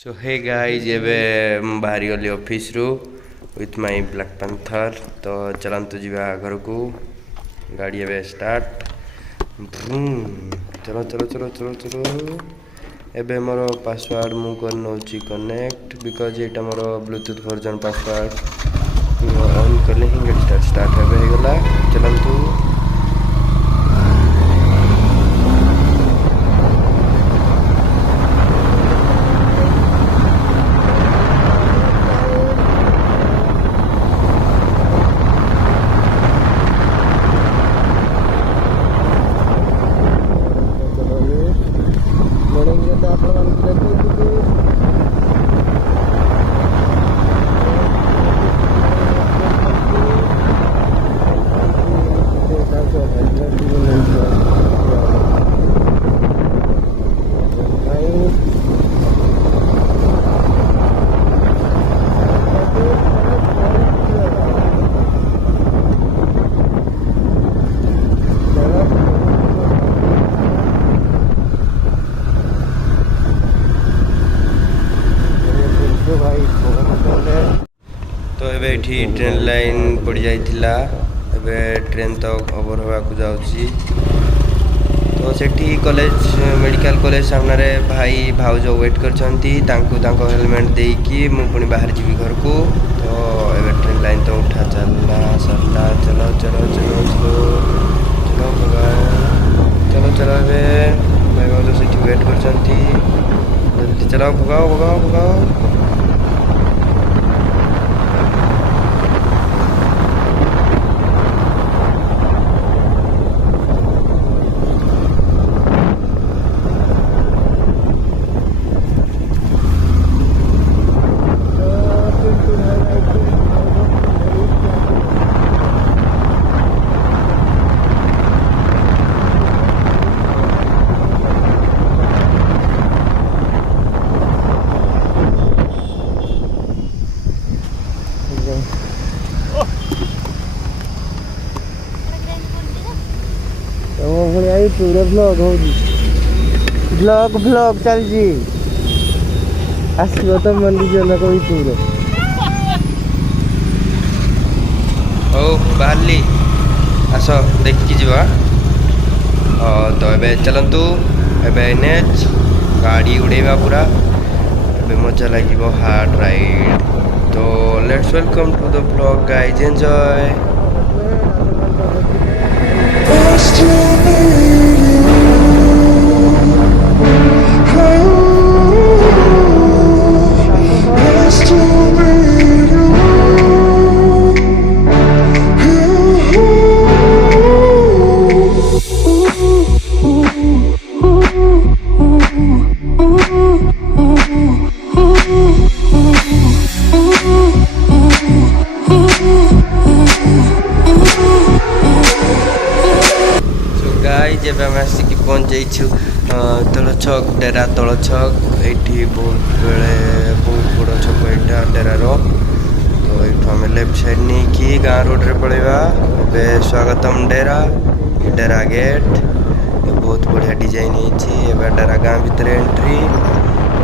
सो hey guys एबे बाहरी गली ऑफिस रु विथ माय ब्लैक पैंथर तो चलंतु जीवा घर को गाड़ी एबे स्टार्ट चलो चलो चलो चलो चलो एबे मोर पासवर्ड मु करनोची connect because Etah more Bluetooth version password on करले ही गाड़ी स्टार्ट हेबे हे गला चलंतु तो एबे ट्रेन लाइन पड़ जाइथिला एबे ट्रेन तो ओवर होवा को जाउची तो सेठी कॉलेज मेडिकल कॉलेज सामने भाई भाउज वेट करछंती तांको हेलमेट देकी मु पुनी बाहर जीवी घर को तो एबे ट्रेन लाइन तो उठा चलना सरला चलो चलो चलो चलो चलो भगवान चलो चलो एबे भाई भाउज सेठी वेट करछंती जल्दी चलो भगाओ भगाओ भगाओ पूरा ब्लॉग हो ब्लॉग ब्लॉग चल जी आसो तो मंडी जन कोई पूरा ओ बाहरली आस देखी जीवा तो एबे चलंतु एबे नेच गाड़ी उड़ेबा पूरा एबे मजा लागिबो हार्ड राइड तो let's welcome to the blog guys enjoy जब आम आसिक पहुँच जाइछु तल छक डेरा तल छक ये बहुत बड़ छक यहाँ डेरार तो ये आम लेफ्ट साइड नहीं कि गाँ रोड रे पड़ेगा ए स्वागतम डेरा डेरा गेट बहुत बढ़िया डिजाइन है डेरा गाँ भितर एंट्री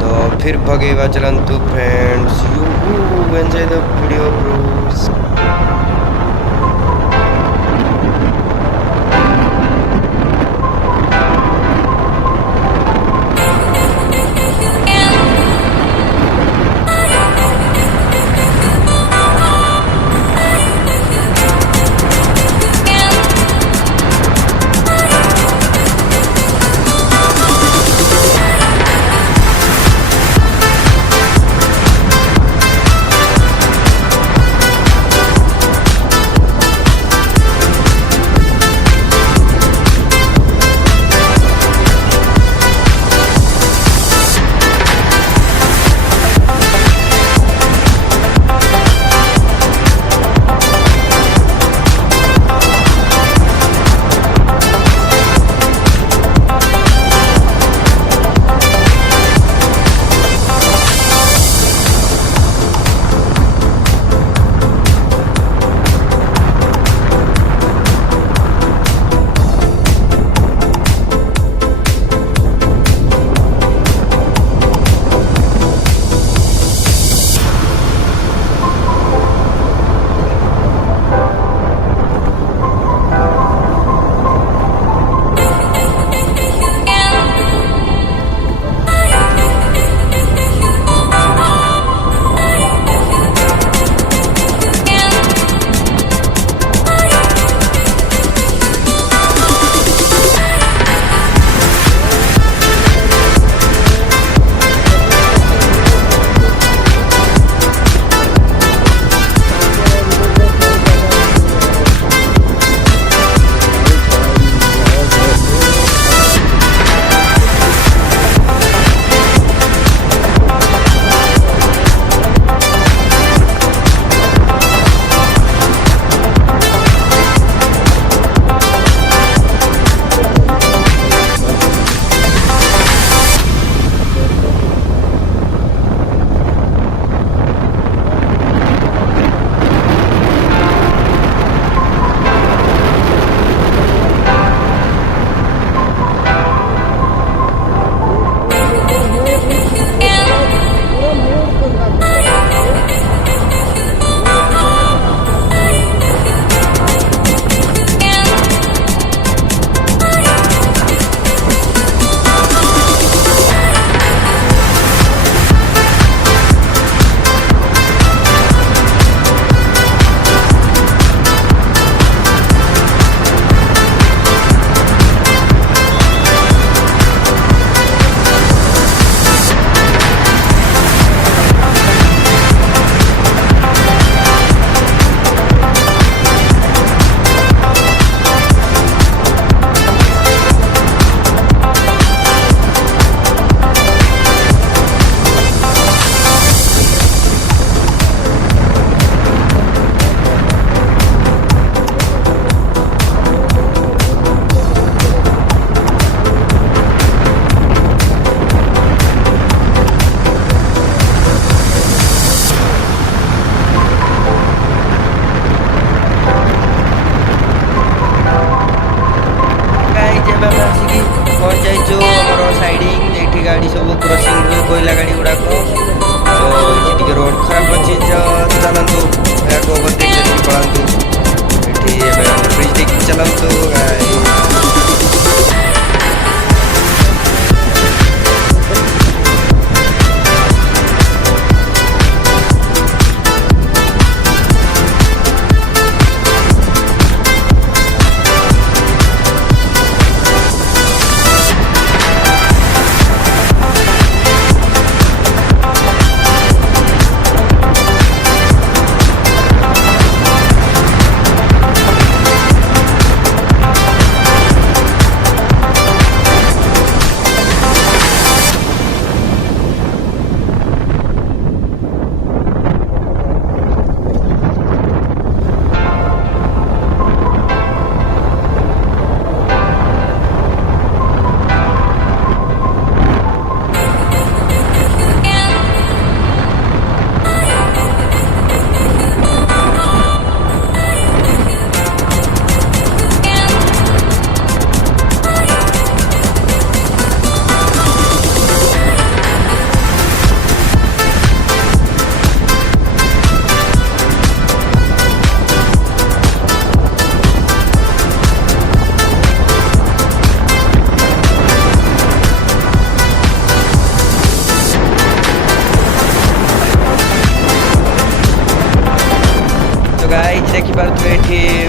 तो फिर भगेवा चलंतु friends you enjoy the video bros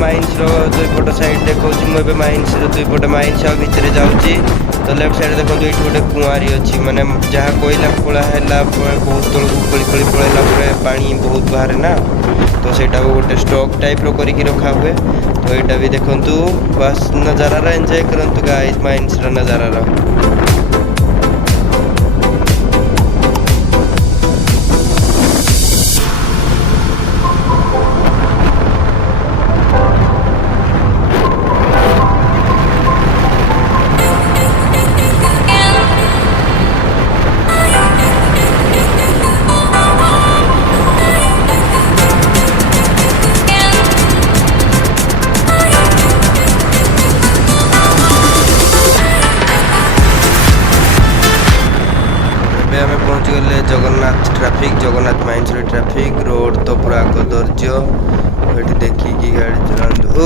mines दुईपट साइड देखा मुझे माइंस दुईपट माइंस भितर जाऊँगी तो लेफ्ट साइड देखो ये गोटे कुआरी अच्छी माने जहाँ कोयला खोला है बहुत तौक खोली खोली पड़ेगा पानी बहुत बाहर ना तो सेटा गोटे स्टॉक टाइप रो करके रखा हुए तो यहाँ भी देखु बस नजारा एंजॉय करंतु गाइस माइंस नजारा आम पहुँच गले Jagannath traffic Jagannath mines traffic road तो पूरा कदर्य ये देखिकी गाड़ी चलातु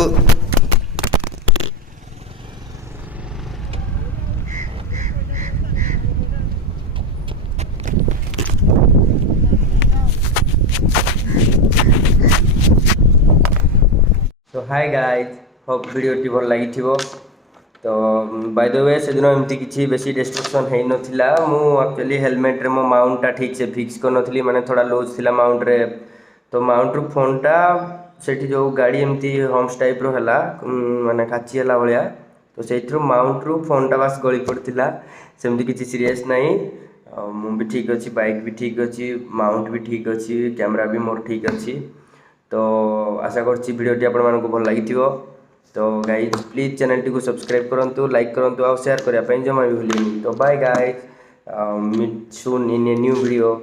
तो हाय गाइज होप वीडियोटी भल लगी तो बाय द वे से दिन एमती किसी बेसी डिस्ट्रक्शन है नथिला मु एक्चुअली हेलमेट रे मो माउंटटा ठीक से फिक्स कर नथली माने थोड़ा लूज थिला माउंट रे तो माउंट रो फोनटा सेठी जो गाड़ी एमती हम्स टाइप रो हला माने काची हला भलिया तो सेथरो माउंट रो फोनटा बस गली पड़तिला सेमती किसी सीरियस नहीं मु भी ठीक अच्छी बाइक भी ठीक अच्छी माउंट भी ठीक अच्छी कैमरा भी मोर ठीक अच्छी तो आशा करछि वीडियोटी आपण मानको भल लागिथिबो तो गाइज प्लीज चैनल टी को सब्सक्राइब करंतु लाइक करंतु और शेयर करने जमा भी भूलिनी तो bye guys meet soon in a new video.